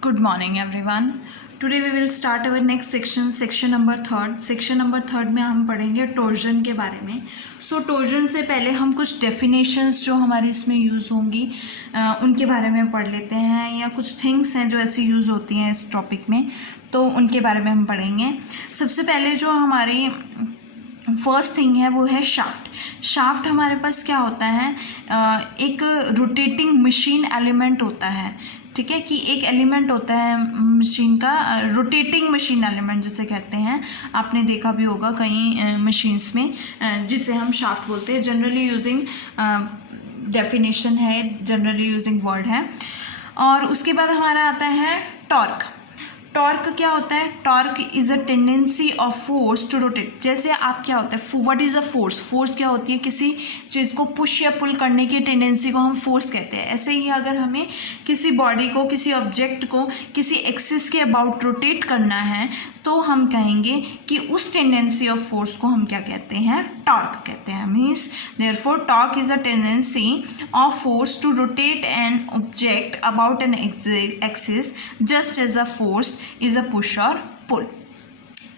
Good morning everyone. Today we will start our next section number third. Section number third में हम पढ़ेंगे torsion के बारे में. सो टॉर्जन से पहले हम कुछ डेफिनेशंस जो हमारी इसमें यूज़ होंगी उनके बारे में पढ़ लेते हैं, या कुछ थिंग्स हैं जो ऐसे यूज़ होती हैं इस टॉपिक में, तो उनके बारे में हम पढ़ेंगे. सबसे पहले जो हमारी फर्स्ट थिंग है वो है शाफ्ट. शाफ्ट हमारे पास क्या होता है, एक रोटेटिंग मशीन एलिमेंट होता है. ठीक है, कि एक एलिमेंट होता है मशीन का, रोटेटिंग मशीन एलिमेंट जिसे कहते हैं. आपने देखा भी होगा कई मशीन्स में, जिसे हम शाफ्ट बोलते हैं. जनरली यूजिंग डेफिनेशन है, जनरली यूजिंग वर्ड है. और उसके बाद हमारा आता है टॉर्क. टॉर्क क्या होता है? Torque is a tendency of force to rotate. जैसे आप क्या होता है, what is a force? Force क्या होती है? किसी चीज़ को पुश या पुल करने की टेंडेंसी को हम फोर्स कहते हैं. ऐसे ही अगर हमें किसी बॉडी को, किसी ऑब्जेक्ट को किसी एक्सिस के अबाउट रोटेट करना है तो हम कहेंगे कि उस टेंडेंसी ऑफ फोर्स को हम क्या कहते हैं? टॉर्क कहते हैं. Means therefore torque is a tendency of force to rotate an object about an axis just as a force is a push और पुल.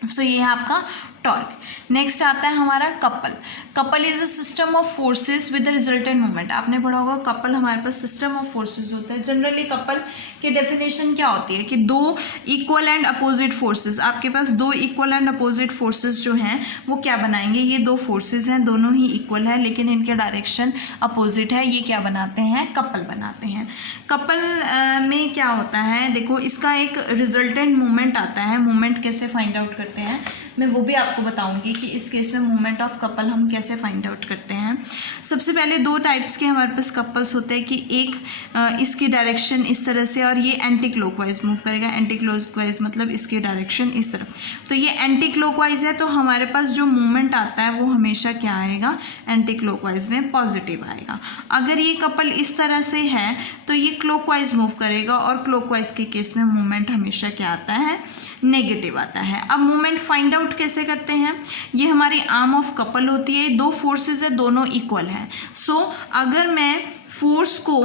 सो ये है आपका टॉर्क. नेक्स्ट आता है हमारा couple. Couple is a system of forces with the resultant moment. आपने पढ़ा होगा कपल हमारे पास सिस्टम ऑफ फोर्सेस होता है. जनरली कपल की डेफिनेशन क्या होती है कि दो इक्वल एंड अपोजिट फोर्सेस, आपके पास दो इक्वल एंड अपोजिट फोर्सेस जो हैं वो क्या बनाएंगे? ये दो फोर्सेस हैं, दोनों ही इक्वल है लेकिन इनके डायरेक्शन अपोजिट है. ये क्या बनाते हैं? कपल बनाते हैं. कपल में क्या होता है, देखो इसका एक रिजल्टेंट मोमेंट आता है. मोमेंट कैसे फाइंड आउट करते हैं मैं वो भी आपको बताऊंगी कि इस केस में मोमेंट ऑफ कपल हम कैसे फाइंड आउट करते हैं. सबसे पहले दो टाइप्स के हमारे पास कपल्स होते हैं कि एक इसकी डायरेक्शन इस तरह से और ये एंटी क्लॉकवाइज मूव करेगा. एंटी क्लॉकवाइज मतलब इसकी डायरेक्शन इस तरह. तो ये एंटी क्लॉकवाइज है तो हमारे पास जो मोमेंट आता है वो हमेशा क्या आएगा? एंटी क्लॉकवाइज में पॉजिटिव आएगा. अगर ये कपल इस तरह से है तो ये क्लॉकवाइज मूव करेगा और क्लॉकवाइज के केस में मोमेंट हमेशा क्या आता है? नेगेटिव आता है. अब मोमेंट फाइंड आउट कैसे करते हैं? ये हमारी आर्म ऑफ कपल होती है. दो फोर्सेस है, दोनों इक्वल हैं. सो अगर मैं फोर्स को,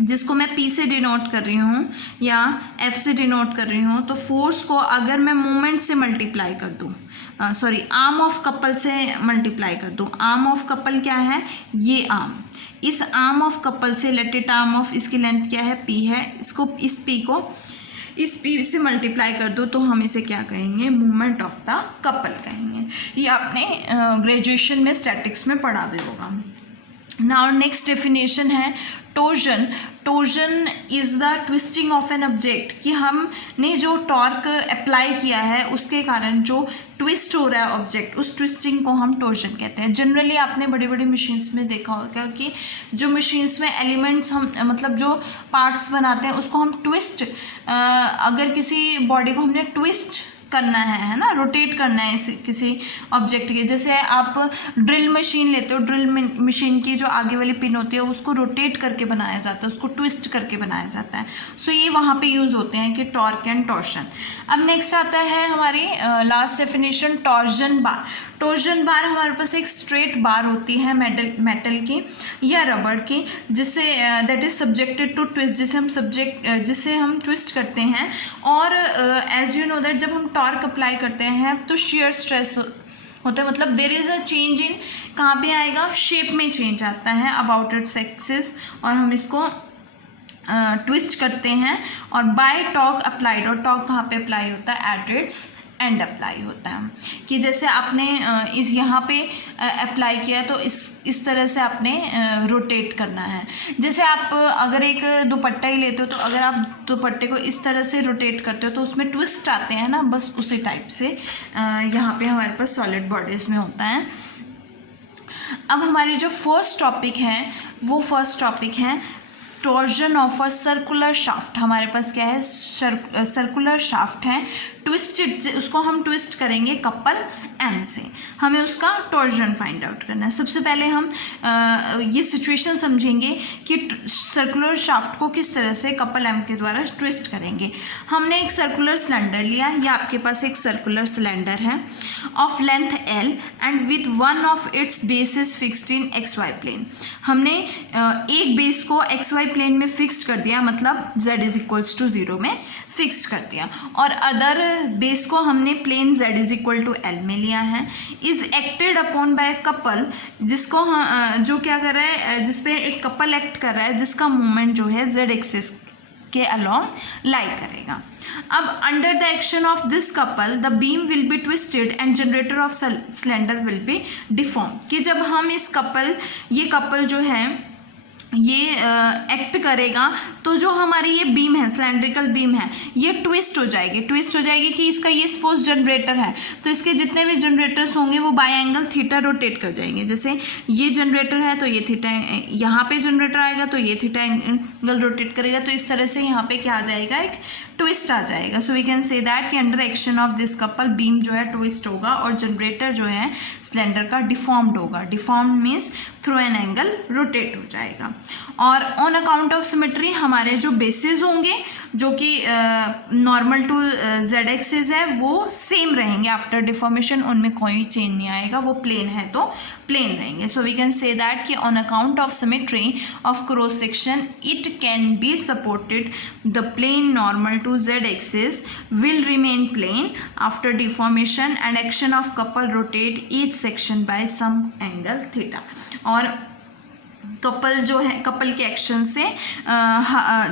जिसको मैं P से डिनोट कर रही हूँ या F से डिनोट कर रही हूँ, तो फोर्स को अगर मैं मोमेंट से मल्टीप्लाई कर दूँ, सॉरी आर्म ऑफ कपल से मल्टीप्लाई कर दूँ. आर्म ऑफ कपल क्या है? ये आर्म. इस आर्म ऑफ कपल से लेटेड आर्म ऑफ, इसकी लेंथ क्या है? P है. इसको, इस P को इस P से मल्टीप्लाई कर दो तो हम इसे क्या कहेंगे? मूवमेंट ऑफ द कपल कहेंगे. ये आपने ग्रेजुएशन में स्टैटिक्स में पढ़ा भी होगा. नाउ नेक्स्ट डेफिनेशन है torsion. Torsion is the twisting of an object. कि हमने जो टॉर्क अप्लाई किया है उसके कारण जो ट्विस्ट हो रहा है ऑब्जेक्ट, उस ट्विस्टिंग को हम टॉर्जन कहते हैं. जनरली आपने बड़ी बड़ी मशीन्स में देखा होगा कि जो मशीन्स में एलिमेंट्स हम, मतलब जो पार्ट्स बनाते हैं उसको हम ट्विस्ट, अगर किसी बॉडी को हमने ट्विस्ट करना है ना, रोटेट करना है किसी ऑब्जेक्ट के. जैसे आप ड्रिल मशीन लेते हो, ड्रिल मशीन की जो आगे वाली पिन होती है उसको रोटेट करके बनाया जाता है, उसको ट्विस्ट करके बनाया जाता है. सो ये वहाँ पे यूज़ होते हैं कि टॉर्क एंड टॉर्शन. अब नेक्स्ट आता है हमारी लास्ट डेफिनेशन टॉर्जन बार. टॉर्जन बार हमारे पास एक स्ट्रेट बार होती है मेटल की या रबड़ की, जिससे that is subjected to twist, जिसे हम ट्विस्ट करते हैं. और एज यू नो दैट जब हम टॉर्क अप्लाई करते हैं तो शेयर स्ट्रेस होता है, मतलब there is a change in, कहाँ पे आएगा? शेप में चेंज आता है अबाउट इट्स एक्सिस, और हम इसको ट्विस्ट करते हैं. और बाय टॉर्क अप्लाइड, और टॉर्क कहाँ पे अप्लाई होता है? एट इट्स एंड अप्लाई होता है. कि जैसे आपने इस यहाँ पे अप्लाई किया तो इस तरह से आपने रोटेट करना है. जैसे आप अगर एक दुपट्टा ही लेते हो तो अगर आप दुपट्टे को इस तरह से रोटेट करते हो तो उसमें ट्विस्ट आते हैं ना, बस उसी टाइप से यहाँ पे हमारे पास सॉलिड बॉडीज़ में होता है. अब हमारी जो फर्स्ट टॉपिक है वो फर्स्ट टॉपिक है torsion of a circular shaft. हमारे पास क्या है? सर्कुलर शाफ्ट है, ट्विस्टेड, उसको हम ट्विस्ट करेंगे कपल एम से. हमें उसका टॉर्जन फाइंड आउट करना है. सबसे पहले हम ये सिचुएशन समझेंगे कि सर्कुलर शाफ्ट को किस तरह से कपल एम के द्वारा ट्विस्ट करेंगे. हमने एक सर्कुलर सिलेंडर लिया, या आपके पास एक सर्कुलर सिलेंडर है of length L and with one of its basis fixed in XY plane. हमने एक बेस को XY प्लेन में फिक्स्ड कर दिया, मतलब z इज इक्वल्स टू 0 में फिक्स्ड कर दिया, और अदर बेस को हमने plane z is equal to l में लिया है। Is acted upon by couple, जिसको जो क्या कर रहा है, जिसपे एक कपल एक्ट कर रहा है, जिसका मूवमेंट जो है z एक्सिस के अलॉन्ग लाई करेगा। अब under the action of this couple the beam will be twisted and generator off cylinder will be deform, कि जब हम इस ये कपल जो है ये एक्ट करेगा तो जो हमारी ये बीम है, सिलेंड्रिकल बीम है, ये ट्विस्ट हो जाएगी कि इसका ये सपोज जनरेटर है, तो इसके जितने भी जनरेटर्स होंगे वो बाय एंगल थीटा रोटेट कर जाएंगे। जैसे ये जनरेटर है तो ये थीटा, यहाँ पे जनरेटर आएगा तो ये थीटा एंगल रोटेट करेगा, तो इस तरह से यहाँ पे क्या आ जाएगा, एक ट्विस्ट आ जाएगा। So we can say that कि under action of this couple beam जो है ट्विस्ट होगा और जनरेटर जो है सिलेंडर का डिफॉर्म्ड होगा। Deformed means through an angle rotate हो जाएगा। और ऑन अकाउंट ऑफ सिमेट्री हमारे जो बेसिस होंगे जो कि नॉर्मल टू जेड एक्सिस है वो सेम रहेंगे आफ्टर डिफॉर्मेशन, उनमें कोई चेंज नहीं आएगा, वो प्लेन है तो प्लेन रहेंगे। So we can say that कि on account of symmetry of cross section it can be supported the plane normal to Z axis will remain plane after deformation and action of couple rotate each section by some angle theta. और couple जो है, couple के action से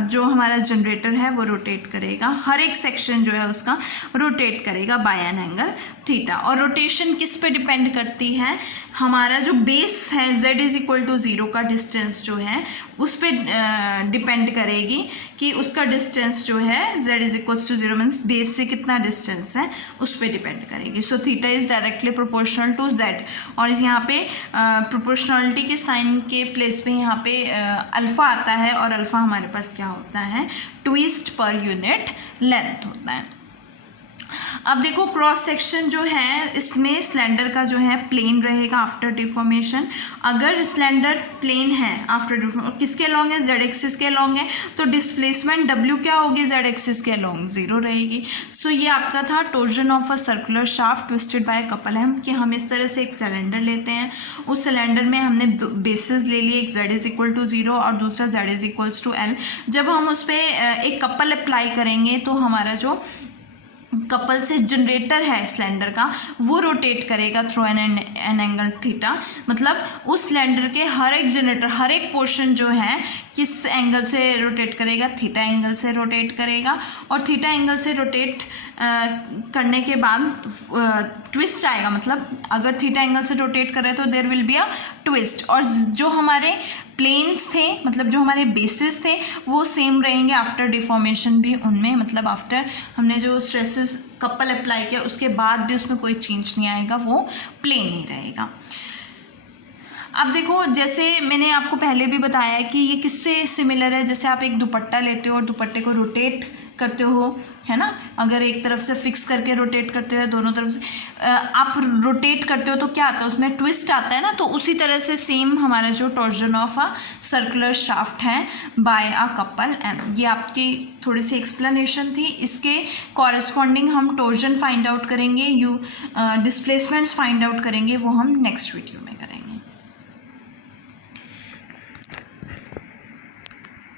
जो हमारा generator है वो rotate करेगा, हर एक सेक्शन जो है उसका रोटेट करेगा बाय एन एंगल थीटा। और रोटेशन किस पे डिपेंड करती है, हमारा जो बेस है z इज इक्वल टू 0 का डिस्टेंस जो है उस पर डिपेंड करेगी कि उसका डिस्टेंस जो है z is equal to 0 means base से कितना डिस्टेंस है उस पर डिपेंड करेगी। So theta is directly proportional to z, और यहाँ पे प्रोपोर्शनलिटी के साइन के प्लेस पे यहाँ पे अल्फ़ा आता है, और अल्फ़ा हमारे पास क्या होता है, ट्विस्ट पर यूनिट लेंथ होता है। अब देखो क्रॉस सेक्शन जो है इसमें सिलेंडर का जो है प्लेन रहेगा आफ्टर डिफॉर्मेशन। अगर सिलेंडर प्लेन है आफ्टर डिफॉर्मेशन, किसके अलॉन्ग है, जेड एक्सिस के अलॉन्ग है, तो डिस्प्लेसमेंट डब्ल्यू क्या होगी, जेड एक्सिस के अलॉन्ग 0 रहेगी। सो ये आपका था torsion of a circular shaft twisted by couple है कि हम इस तरह से एक सिलेंडर लेते हैं, उस सिलेंडर में हमने बेसिस ले लिए, एक जेड इज इक्वल टू 0 और दूसरा z is equals to l. जब हम उस पर एक कपल अप्लाई करेंगे तो हमारा जो कपल से जनरेटर है सिलेंडर का वो रोटेट करेगा थ्रू एन एंगल थीटा, मतलब उस सिलेंडर के हर एक जनरेटर, हर एक पोर्शन जो है किस एंगल से रोटेट करेगा, थीटा एंगल से रोटेट करेगा। और थीटा एंगल से रोटेट करने के बाद ट्विस्ट आएगा, मतलब अगर थीटा एंगल से रोटेट करे तो there will be a twist. और जो हमारे प्लेन्स थे, मतलब जो हमारे बेसिस थे वो सेम रहेंगे आफ्टर डिफॉर्मेशन भी उनमें, मतलब आफ्टर हमने जो स्ट्रेसेस कपल अप्लाई किया उसके बाद भी उसमें कोई चेंज नहीं आएगा, वो प्लेन ही रहेगा। अब देखो जैसे मैंने आपको पहले भी बताया कि ये किससे सिमिलर है, जैसे आप एक दुपट्टा लेते हो और दुपट्टे को रोटेट करते हो, है ना, अगर एक तरफ से फिक्स करके रोटेट करते हो, दोनों तरफ से आप रोटेट करते हो तो क्या आता है, उसमें ट्विस्ट आता है ना, तो उसी तरह से सेम हमारा जो torsion of a circular shaft है बाय अ कपल एम, ये आपकी थोड़ी सी एक्सप्लेनेशन थी। इसके कॉरेस्पॉन्डिंग हम टॉर्जन फाइंड आउट करेंगे, डिस्प्लेसमेंट्स फाइंड आउट करेंगे, वो हम नेक्स्ट वीडियो में करेंगे।